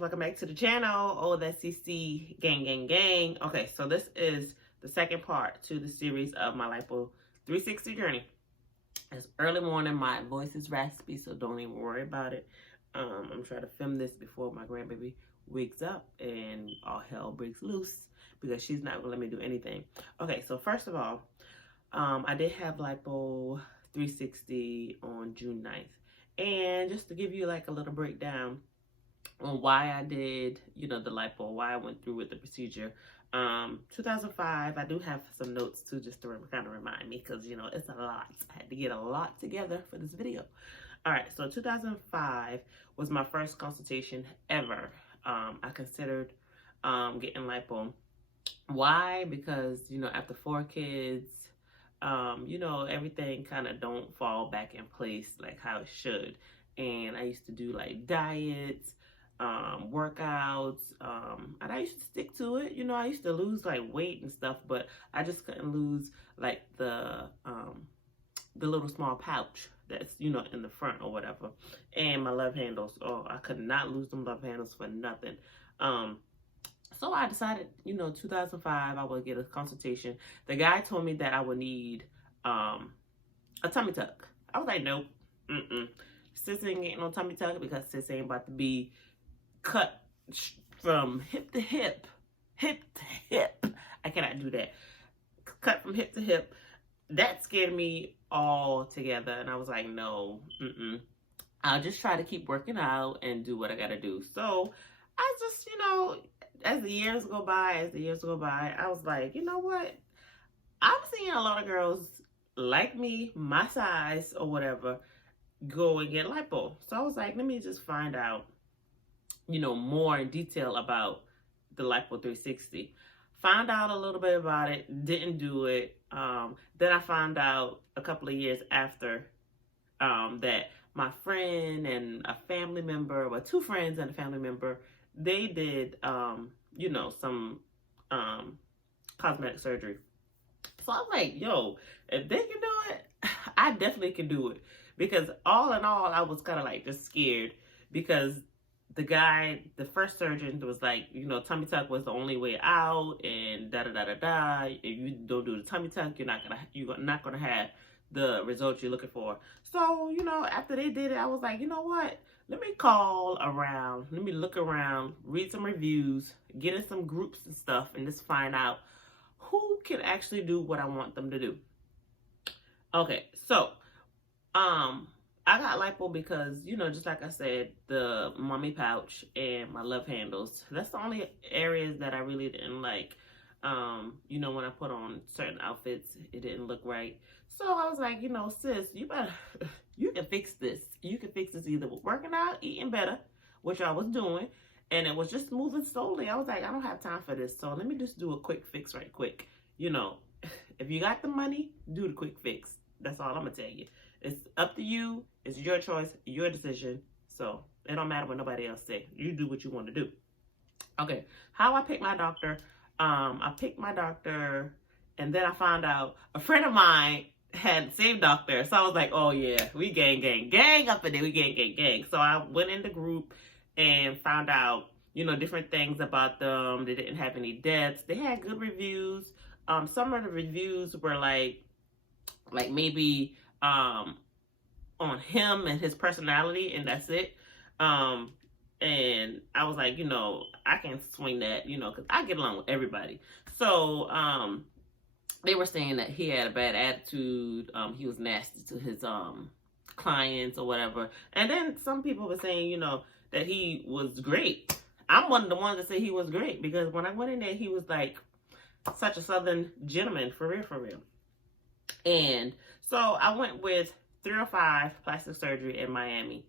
welcome back to the channel. Oh, that's CC gang gang gang. Okay, so this is the second part to the series of my Lipo 360 journey. It's early morning, my voice is raspy, so don't even worry about it. I'm trying to film this before my grandbaby wakes up and all hell breaks loose because she's not gonna let me do anything. Okay, so first of all, I did have Lipo 360 on June 9th. And just to give you like a little breakdown on why I did, the lipo, why I went through with the procedure. 2005, I do have some notes too, just to kind of remind me, because, it's a lot. I had to get a lot together for this video. All right, so 2005 was my first consultation ever. I considered getting lipo. Why? Because, after 4 kids, everything kind of don't fall back in place like how it should. And I used to do like diets, workouts, and I used to stick to it. I used to lose like weight and stuff, but I just couldn't lose like the little small pouch that's, in the front or whatever. And my love handles. Oh, I could not lose them love handles for nothing. So I decided, 2005, I would get a consultation. The guy told me that I would need a tummy tuck. I was like, nope, sis ain't getting no tummy tuck because sis ain't about to be cut from hip to hip, hip to hip. I cannot do that. Cut from hip to hip. That scared me all together. And I was like, no, I'll just try to keep working out and do what I gotta do. So I just, as the years go by, I was like, you know what? I'm seeing a lot of girls like me, my size or whatever, go and get lipo. So I was like, let me just find out, more in detail about the Lipo 360. Found out a little bit about it, didn't do it. Then I found out a couple of years after that my friend and a family member, well, 2 friends and a family member, they did, some cosmetic surgery. So I was like, yo, if they can do it, I definitely can do it. Because all in all, I was kind of like just scared because the guy, the first surgeon was like, tummy tuck was the only way out and da-da-da-da-da. If you don't do the tummy tuck, you're not gonna have the results you're looking for. So, after they did it, I was like, you know what? Let me call around, let me look around, read some reviews, get in some groups and stuff, and just find out who can actually do what I want them to do. Okay, so, I got lipo because, just like I said, the mommy pouch and my love handles, that's the only areas that I really didn't like. When I put on certain outfits, it didn't look right. So I was like, sis, you can fix this. You can fix this either with working out, eating better, which I was doing, and it was just moving slowly. I was like, I don't have time for this, so let me just do a quick fix right quick. If you got the money, do the quick fix. That's all I'm gonna tell you. It's up to you. It's your choice, your decision. So it don't matter what nobody else say. You do what you want to do. Okay, how I picked my doctor. I picked my doctor, and then I found out a friend of mine had the same doctor. So I was like, oh yeah, we gang up in there. We gang. So I went in the group and found out, different things about them. They didn't have any deaths. They had good reviews. Some of the reviews were like maybe on him and his personality, and that's it. And I was like, I can swing that, because I get along with everybody. So they were saying that he had a bad attitude. He was nasty to his clients or whatever. And then some people were saying, that he was great. I'm one of the ones that say he was great because when I went in there, he was like such a Southern gentleman, for real. And so I went with 305 plastic surgery in Miami.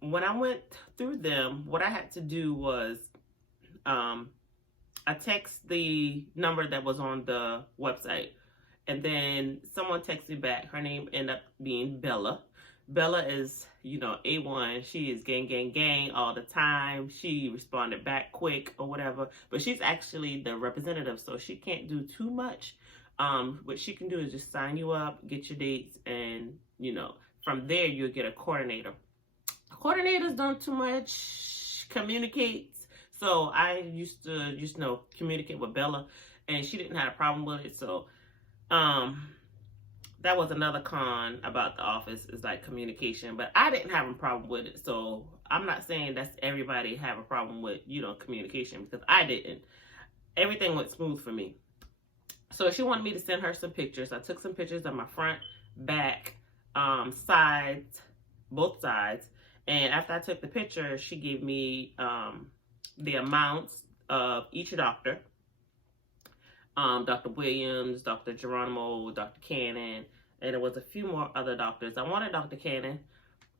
When I went through them, what I had to do was I text the number that was on the website, and then someone texted me back. Her name ended up being Bella. Bella is, A1. She is gang all the time. She responded back quick or whatever, but she's actually the representative, so she can't do too much. What she can do is just sign you up, get your dates, and, from there you'll get a coordinator. coordinators don't too much communicate. So I used to just communicate with Bella, and she didn't have a problem with it. So um that was another con about the office, is like communication. But I didn't have a problem with it. So I'm not saying that's everybody have a problem with, communication, because I didn't. Everything went smooth for me. So she wanted me to send her some pictures. I took some pictures of my front, back, sides, both sides. And after I took the picture, she gave me the amounts of each doctor. Dr. Williams, Dr. Geronimo, Dr. Cannon, and there was a few more other doctors. I wanted Dr. Cannon.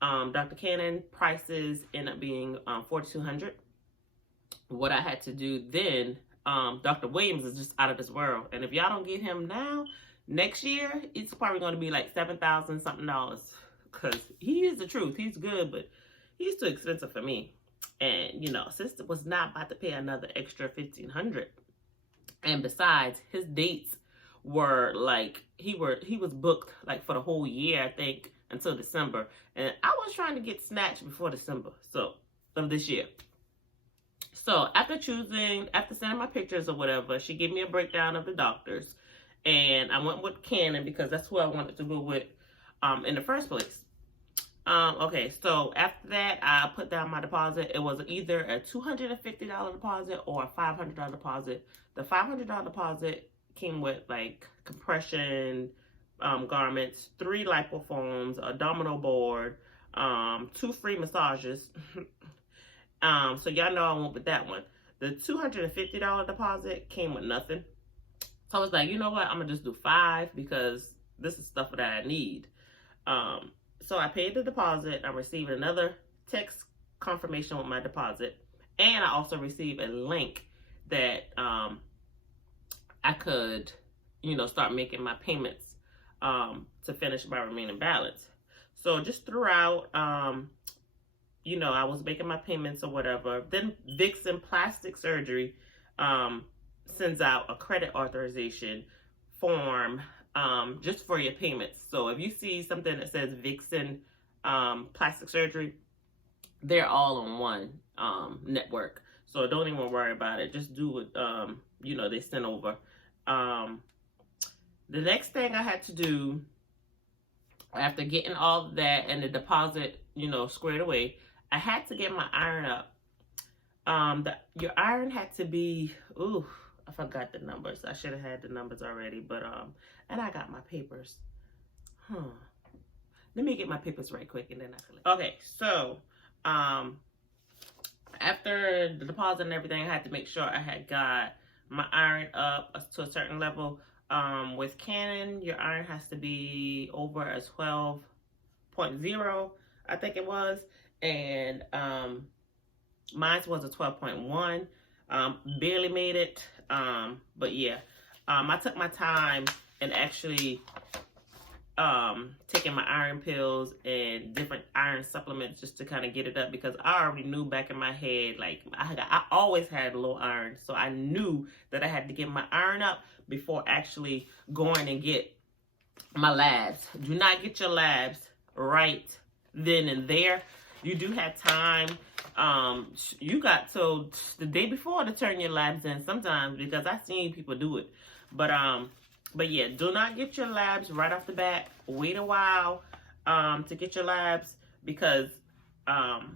Dr. Cannon prices ended up being $4,200. What I had to do then, Dr. Williams is just out of this world, and if y'all don't get him now, next year it's probably going to be like $7,000 something, because he is the truth. He's good, but he's too expensive for me. And sister was not about to pay another extra $1,500. And besides, his dates were like, he was booked like for the whole year, I think, until December. And I was trying to get snatched before December of this year. So after sending my pictures or whatever, she gave me a breakdown of the doctors. And I went with Cannon because that's who I wanted to go with in the first place. Okay, so after that, I put down my deposit. It was either a $250 deposit or a $500 deposit. The $500 deposit came with like compression garments, 3 lipofoams, a domino board, 2 free massages. So y'all know I went with that one. The $250 deposit came with nothing. So I was like, you know what? I'm gonna just do 5 because this is stuff that I need. So I paid the deposit. I received another text confirmation with my deposit. And I also received a link that I could, start making my payments to finish my remaining balance. So just throughout, I was making my payments or whatever. Then Vixen Plastic Surgery sends out a credit authorization form just for your payments. So if you see something that says Vixen Plastic Surgery, they're all on one network. So don't even worry about it. Just do what they send over. The next thing I had to do after getting all of that and the deposit, squared away, I had to get my iron up. Your iron had to be, I forgot the numbers. I should have had the numbers already, but and I got my papers. Let me get my papers right quick and then I collect. Okay, so after the deposit and everything, I had to make sure I had got my iron up to a certain level. With Canon, your iron has to be over a 12.0, I think it was, and mine was a 12.1. Barely made it, but yeah, I took my time and actually taking my iron pills and different iron supplements just to kind of get it up, because I already knew back in my head, like I always had low iron, so I knew that I had to get my iron up before actually going and get my labs. Do not get your labs right then and there. You do have time. You got till the day before to turn your labs in sometimes, because I've seen people do it. But yeah, do not get your labs right off the bat. Wait a while to get your labs, because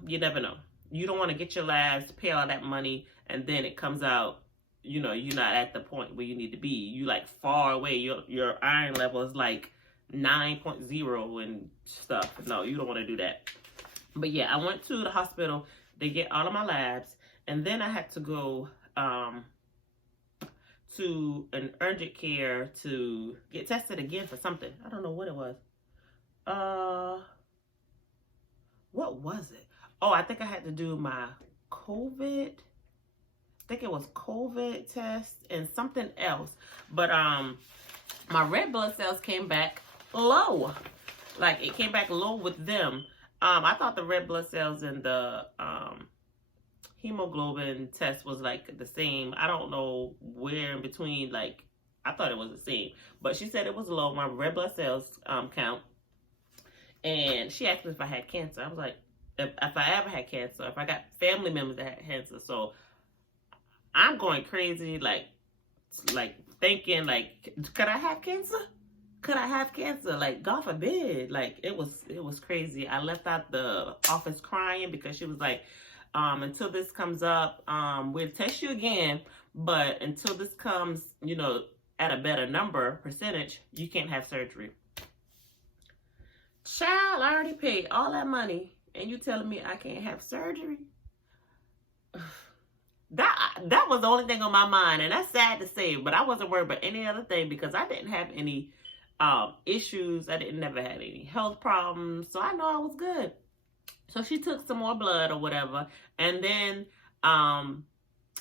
you never know. You don't want to get your labs, pay all that money, and then it comes out, you're not at the point where you need to be. You like far away. Your iron level is like 9.0 and stuff. No, you don't want to do that. But yeah, I went to the hospital. They get all of my labs, and then I had to go to an urgent care to get tested again for something. I don't know what it was. What was it? Oh, I think I had to do my COVID. I think it was COVID test and something else. But my red blood cells came back low. Like, it came back low with them. I thought the red blood cells and the hemoglobin test was like the same. I don't know where in between, like, I thought it was the same. But she said it was low, my red blood cells count. And she asked me if I had cancer. I was like, if I ever had cancer, if I got family members that had cancer. So I'm going crazy, like thinking, like, could I have cancer? Could I have cancer? Like, God forbid. Like, it was crazy. I left out the office crying because she was like, until this comes up, we'll test you again, but until this comes, you know, at a better percentage, you can't have surgery. Child, I already paid all that money, and you telling me I can't have surgery? That was the only thing on my mind, and that's sad to say, but I wasn't worried about any other thing because I didn't have any issues. I didn't never had any health problems, so I know I was good. So she took some more blood or whatever, and then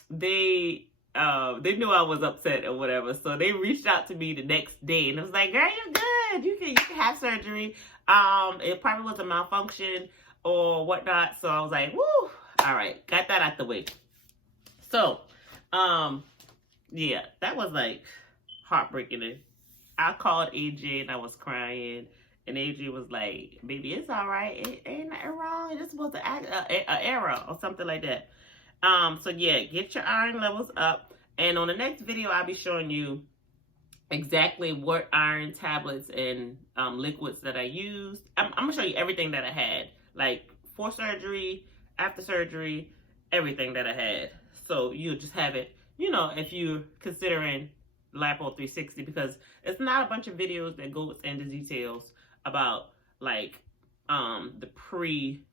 they knew I was upset or whatever, so they reached out to me the next day, and it was like, "Girl, you're good. You can have surgery. It probably was a malfunction or whatnot." So I was like, "Woo! All right, got that out the way." So, yeah, that was like heartbreaking. I called AJ and I was crying, and AJ was like, "Baby, it's all right. It ain't nothing wrong. This was an error or something like that." So yeah, get your iron levels up. And on the next video, I'll be showing you exactly what iron tablets and liquids that I used. I'm gonna show you everything that I had, like for surgery, after surgery, everything that I had. So you'll just have it, you know, if you're considering Lipo 360, because it's not a bunch of videos that go into details about like the pre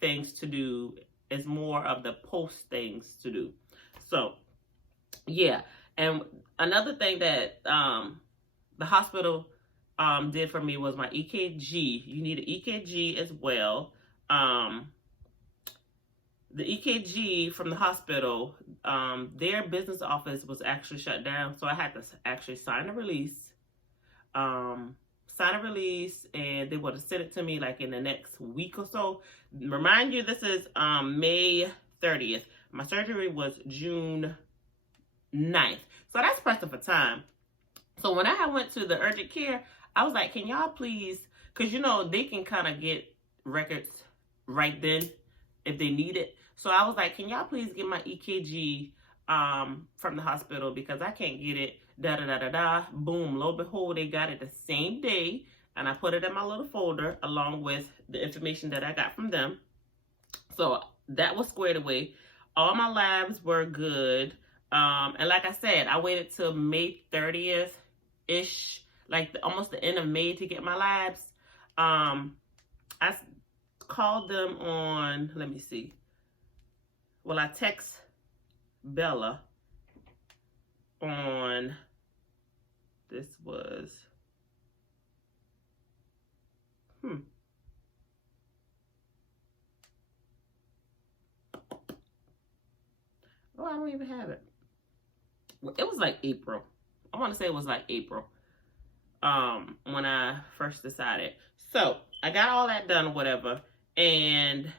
things to do. It's more of the post things to do. So yeah, and another thing that the hospital did for me was my EKG. You need an EKG as well. The EKG from the hospital, their business office was actually shut down, so I had to actually sign a release. And they would have sent it to me like in the next week or so. Remind you, this is May 30th. My surgery was June 9th, so that's pressing for time. So when I went to the urgent care, I was like, "Can y'all please," because you know they can kind of get records right then if they need it. So I was like, "Can y'all please get my EKG from the hospital, because I can't get it." Da da da da da. Boom, lo and behold, they got it the same day, and I put it in my little folder along with the information that I got from them. So that was squared away. All my labs were good. And like I said, I waited till May 30th ish, like almost the end of May, to get my labs. I called them on, let me see. Well, I text Bella on, this was, oh, I don't even have it. It was like April. I want to say it was like April when I first decided. So I got all that done or whatever, and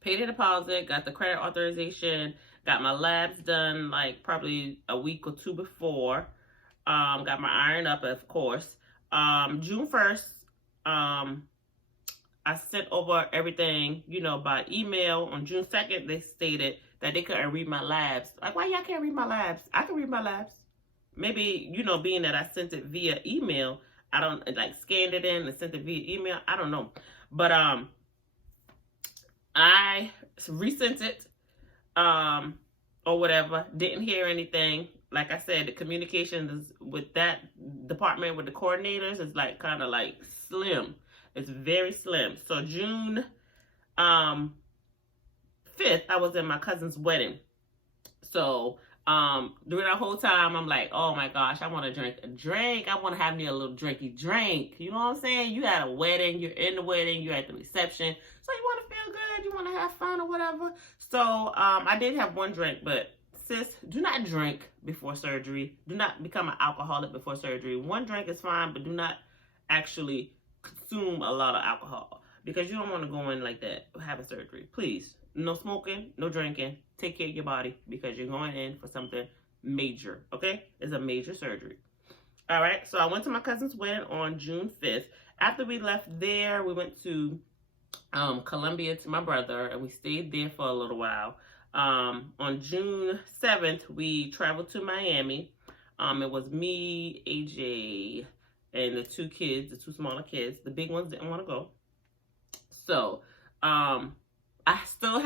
paid a deposit, got the credit authorization, got my labs done like probably a week or two before. Got my iron up, of course. June 1st, I sent over everything, you know, by email. On June 2nd, they stated that they couldn't read my labs. Like, why y'all can't read my labs? I can read my labs. Maybe, you know, being that I sent it via email, I don't, like, scanned it in and sent it via email. I don't know. But I resent it or whatever. Didn't hear anything. Like I said, the communication with that department, with the coordinators, is like kind of like slim. It's very slim. So June 5th, I was in my cousin's wedding. So during that whole time, I'm like, oh my gosh, I want to drink a drink. I want to have me a little drinky drink. You know what I'm saying? You had a wedding, you're in the wedding, you're at the reception. So you want to feel good, you want to have fun or whatever. So I did have one drink, but sis, do not drink before surgery. Do not become an alcoholic before surgery. One drink is fine, but do not actually consume a lot of alcohol, because you don't want to go in like that having surgery. Please, no smoking, no drinking. Take care of your body, because you're going in for something major, okay? It's a major surgery. All right, so I went to my cousin's wedding on June 5th. After we left there, we went to Columbia to my brother, and we stayed there for a little while. On June 7th, we traveled to Miami. It was me, AJ, and the two kids, the two smaller kids. The big ones didn't want to go. So, I still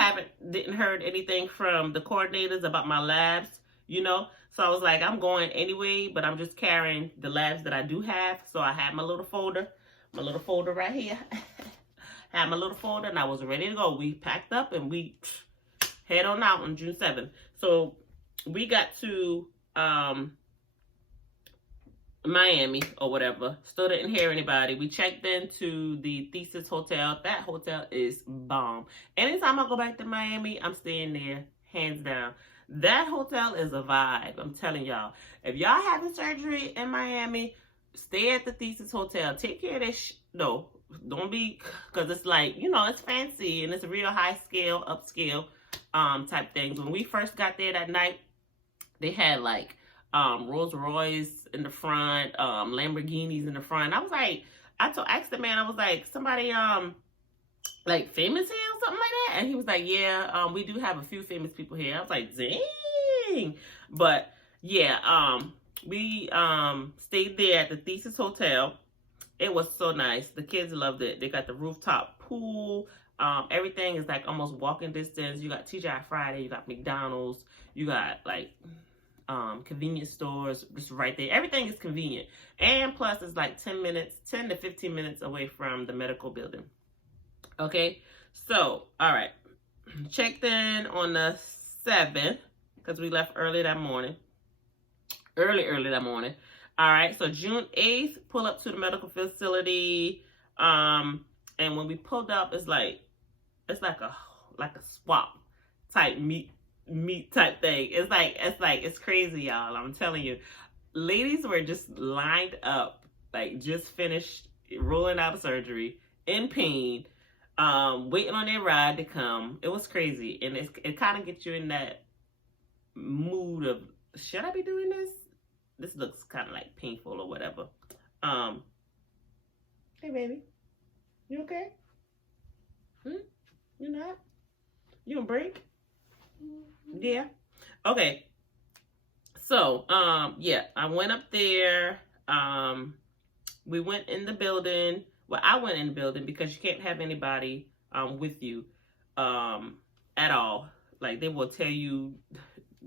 didn't heard anything from the coordinators about my labs, you know. So I was like, I'm going anyway, but I'm just carrying the labs that I do have. So I had my little folder right here. Had my little folder, and I was ready to go. We packed up and we head on out on June 7th. So we got to Miami or whatever. Still didn't hear anybody. We checked into the Thesis Hotel. That hotel is bomb. Anytime I go back to Miami, I'm staying there, hands down. That hotel is a vibe. I'm telling y'all. If y'all having surgery in Miami, stay at the Thesis Hotel. Take care of this. No, don't be, because it's like, you know, it's fancy and it's a real high scale, upscale type things. When we first got there that night, they had like Rolls Royce in the front, Lamborghinis in the front. I was like, asked the man, I was like, somebody like famous here or something like that? And he was like, yeah, we do have a few famous people here. I was like, dang. But yeah, we stayed there at the Thesis Hotel. It was so nice. The kids loved it. They got the rooftop pool. Everything is like almost walking distance. You got TGI Friday, you got McDonald's, you got like convenience stores just right there. Everything is convenient. And plus it's like 10 to 15 minutes away from the medical building. Okay, so all right, checked in on the 7th because we left early that morning. All right, so June 8th, pull up to the medical facility. And when we pulled up, it's like a swap type meat type thing. It's crazy, y'all. I'm telling you. Ladies were just lined up, like just finished rolling out of surgery, in pain, waiting on their ride to come. It was crazy. And it kind of gets you in that mood of, should I be doing this? This looks kind of like painful or whatever. Hey baby, you okay? You not? You on break? Yeah. Okay. So, yeah, I went up there. We went in the building. Well, I went in the building because you can't have anybody with you at all. Like, they will tell you,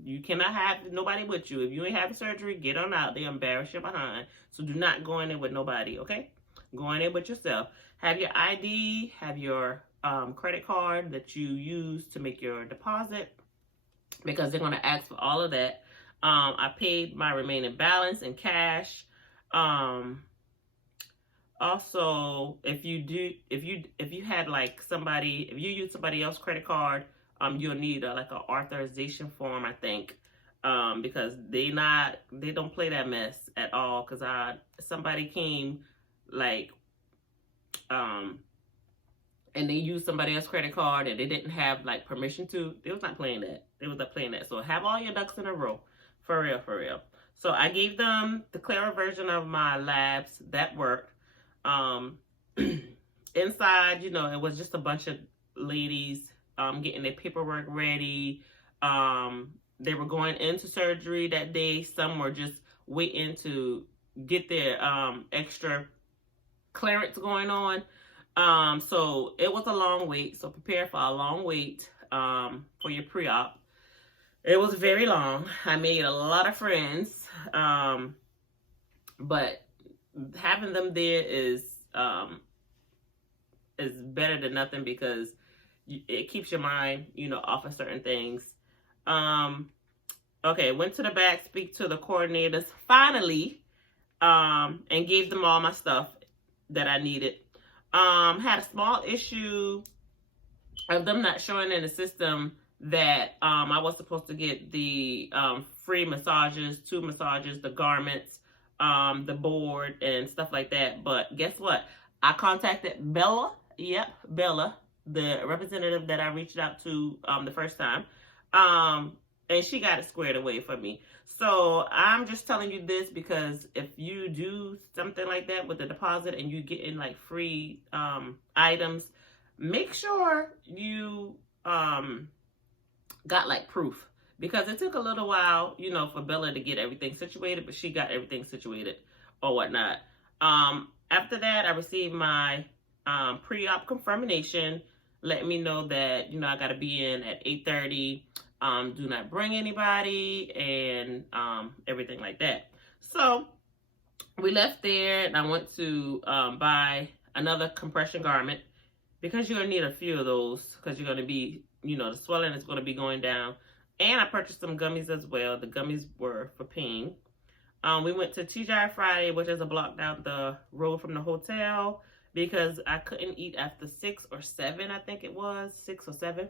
you cannot have nobody with you. If you ain't having surgery, get on out. They embarrass you behind. So do not go in there with nobody, okay? Go in there with yourself. Have your ID, have your credit card that you use to make your deposit, because they're going to ask for all of that. I paid my remaining balance in cash. Also, if you had like somebody, if you use somebody else's credit card, you'll need like an authorization form, I think, because they don't play that mess at all. Because somebody came like and they used somebody else's credit card and they didn't have like permission to. They was not playing that. So have all your ducks in a row, for real. So I gave them the clearer version of my labs. That worked. Inside, you know, it was just a bunch of ladies getting their paperwork ready. They were going into surgery that day. Some were just waiting to get their extra clearance going on. So it was a long wait. So prepare for a long wait for your pre-op. It was very long. I made a lot of friends. But having them there is better than nothing, because it keeps your mind, you know, off of certain things. Okay, went to the back, speak to the coordinators finally, and gave them all my stuff that I needed. Had a small issue of them not showing in the system that I was supposed to get the free massages, 2 massages, the garments, the board and stuff like that. But guess what? I contacted Bella. Yep, Bella, the representative that I reached out to the first time. and she got it squared away for me. So I'm just telling you this because if you do something like that with the deposit and you get in like free items, make sure you got like proof, because it took a little while, you know, for Bella to get everything situated, but she got everything situated or whatnot. After that, I received my pre-op confirmation, letting me know that, you know, I got to be in at 8:30. Do not bring anybody, and everything like that. So we left there, and I went to buy another compression garment, because you're going to need a few of those, because you're going to be, you know, the swelling is going to be going down. And I purchased some gummies as well. The gummies were for pain. We went to TGI Friday, which is a block down the road from the hotel, because I couldn't eat after 6 or 7, I think it was, 6 or 7.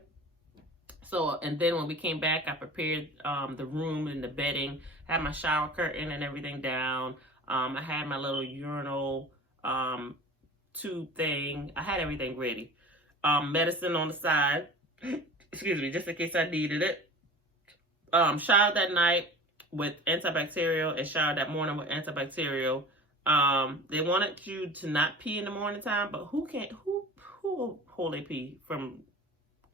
So, and then when we came back, I prepared the room and the bedding, had my shower curtain and everything down. I had my little urinal tube thing. I had everything ready. Medicine on the side, excuse me, just in case I needed it. Showered that night with antibacterial and showered that morning with antibacterial. They wanted you to not pee in the morning time, but who will hold a pee from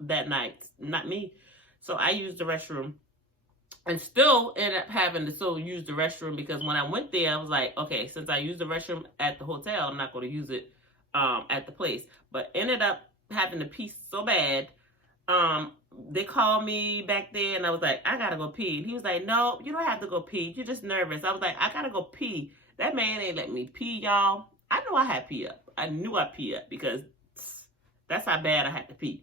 that night? Not me. So I used the restroom, and still ended up having to still use the restroom, because when I went there, I was like, okay, since I used the restroom at the hotel, I'm not going to use it at the place. But ended up having to pee so bad. They called me back there, and I was like, I gotta go pee. And he was like, no, you don't have to go pee. You're just nervous. I was like, I gotta go pee. That man ain't let me pee, y'all. I knew I had pee up. I knew I pee up, because that's how bad I had to pee.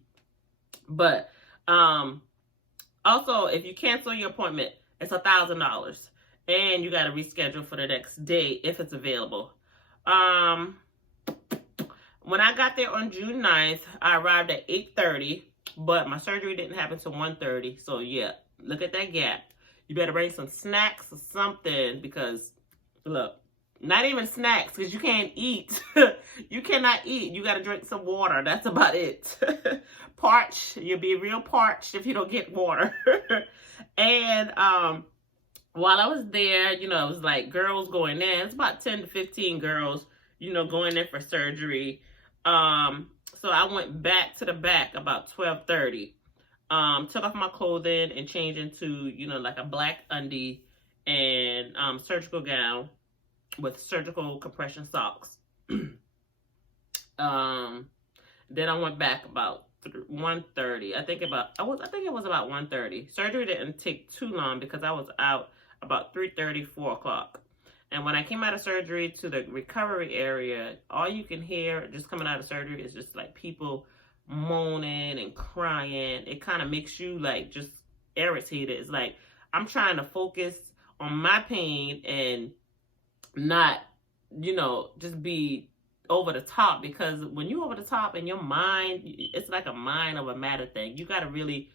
But also, if you cancel your appointment, it's $1,000, and you got to reschedule for the next day if it's available. When I got there on June 9th, I arrived at 8:30, but my surgery didn't happen till 1:30. So yeah, look at that gap. You better bring some snacks or something, because look, not even snacks, because you can't eat. You cannot eat. You got to drink some water. That's about it. Parched. You'll be real parched if you don't get water. And while I was there, you know, it was like girls going in. It's about 10 to 15 girls, you know, going in for surgery. So I went back to the back about 12:30. Took off my clothing and changed into, you know, like a black undie and surgical gown with surgical compression socks. Then I went back about 1:30. I think it was about 1:30. Surgery didn't take too long, because I was out about 3:30, 4 o'clock. And when I came out of surgery to the recovery area, all you can hear just coming out of surgery is just like people moaning and crying. It kind of makes you like just irritated. It's like I'm trying to focus on my pain and not, you know, just be over the top, because when you over the top in your mind, it's like a mind over matter thing. You got to really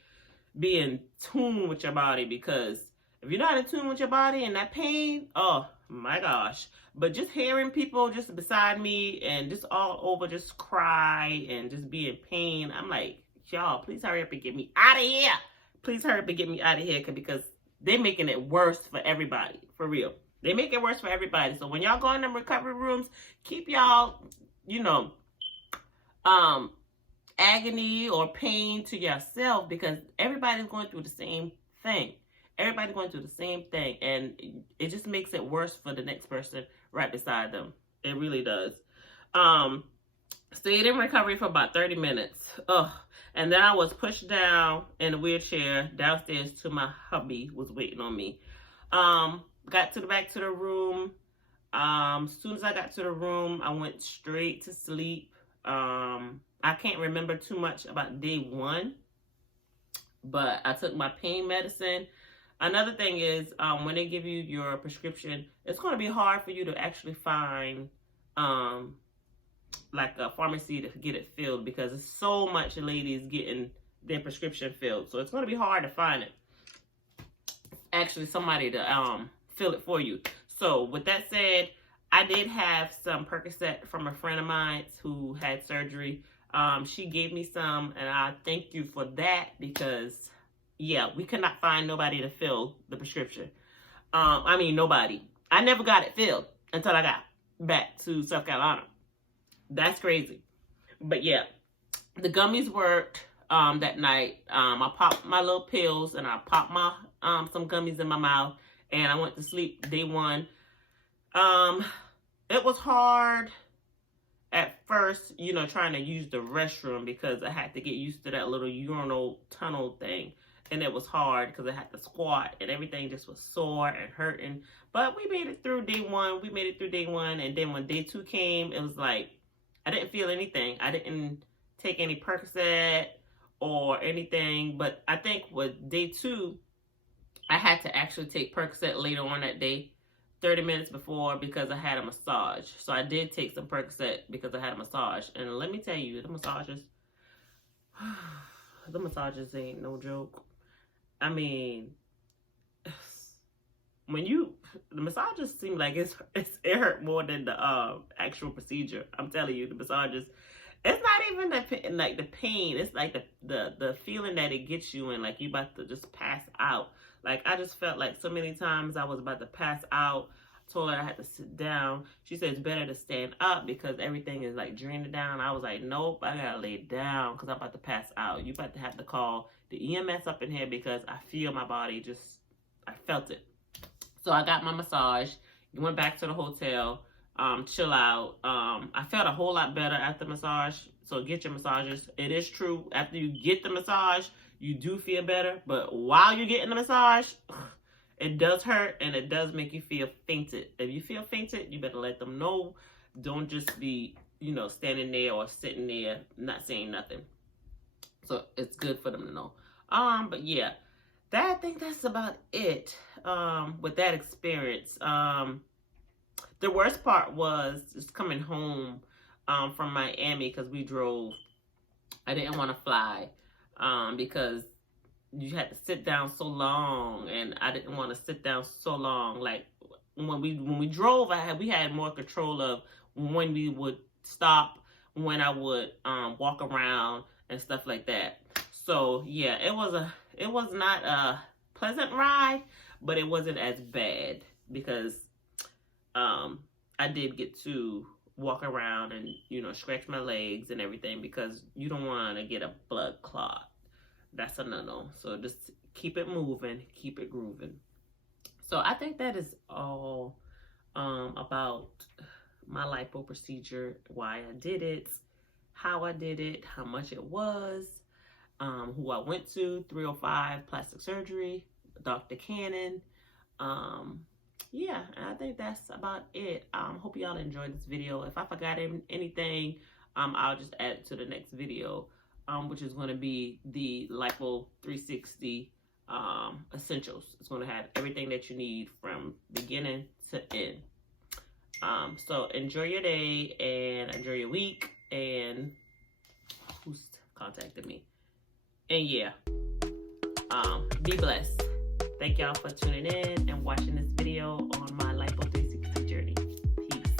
be in tune with your body, because if you're not in tune with your body and that pain, oh my gosh. But just hearing people just beside me and just all over just cry and just be in pain, I'm like, y'all, please hurry up and get me out of here. Please hurry up and get me out of here, because they're making it worse for everybody, for real. They make it worse for everybody. So when y'all go in them recovery rooms, keep y'all, you know, agony or pain to yourself, because everybody's going through the same thing. Everybody's going through the same thing, and it just makes it worse for the next person right beside them. It really does. Stayed in recovery for about 30 minutes. Ugh. And then I was pushed down in a wheelchair downstairs to my hubby was waiting on me. Got to the back to the room. As soon as I got to the room, I went straight to sleep. I can't remember too much about day 1, but I took my pain medicine. Another thing is, when they give you your prescription, it's going to be hard for you to actually find like a pharmacy to get it filled, because there's so much ladies getting their prescription filled. So it's going to be hard to find it. Actually, somebody to fill it for you. So with that said, I did have some Percocet from a friend of mine who had surgery. She gave me some, and I thank you for that, because yeah, we could not find nobody to fill the prescription. I mean, nobody. I never got it filled until I got back to South Carolina. That's crazy. But yeah, the gummies worked that night. I popped my little pills and I popped my some gummies in my mouth, and I went to sleep day one. It was hard at first, you know, trying to use the restroom because I had to get used to that little urinal tunnel thing. And it was hard because I had to squat and everything just was sore and hurting. But we made it through day one. We made it through day one. And then when day two came, it was like, I didn't feel anything. I didn't take any Percocet or anything. But I think with day two, I had to actually take Percocet later on that day, 30 minutes before, because I had a massage. So I did take some Percocet because I had a massage. And let me tell you, the massages ain't no joke. I mean, the massages seem like it hurt more than the actual procedure. I'm telling you, the massages, it's not even the pain. It's like the feeling that it gets you in, like you about to just pass out. Like I just felt like so many times I was about to pass out. I told her I had to sit down. She said it's better to stand up because everything is like draining down. I was like, nope, I gotta lay down because I'm about to pass out. You about to have to call the EMS up in here because I feel my body just, I felt it. So I got my massage, went back to the hotel, chill out. I felt a whole lot better after massage. So get your massages. It is true, after you get the massage, you do feel better. But while you're getting the massage, it does hurt and it does make you feel fainted. If you feel fainted, you better let them know. Don't just be, you know, standing there or sitting there not saying nothing. So it's good for them to know. But yeah, I think that's about it with that experience. The worst part was just coming home from Miami because we drove. I didn't want to fly because you had to sit down so long, and I didn't want to sit down so long. Like when we drove, we had more control of when we would stop, when I would walk around and stuff like that. So yeah, it was not a pleasant ride, but it wasn't as bad because I did get to walk around and, you know, stretch my legs and everything because you don't want to get a blood clot. That's a no-no. So just keep it moving, keep it grooving. So I think that is all about my lipo procedure, why I did it, how I did it, how much it was, who I went to, 305 Plastic Surgery, Dr. Cannon. Yeah, I think that's about it. Hope y'all enjoyed this video. If I forgot anything, I'll just add it to the next video, which is going to be the Lipo 360 essentials. It's going to have everything that you need from beginning to end. So enjoy your day and enjoy your week. And who's contacted me? And yeah, be blessed. Thank y'all for tuning in and watching this video on my Lipo 360 journey. Peace.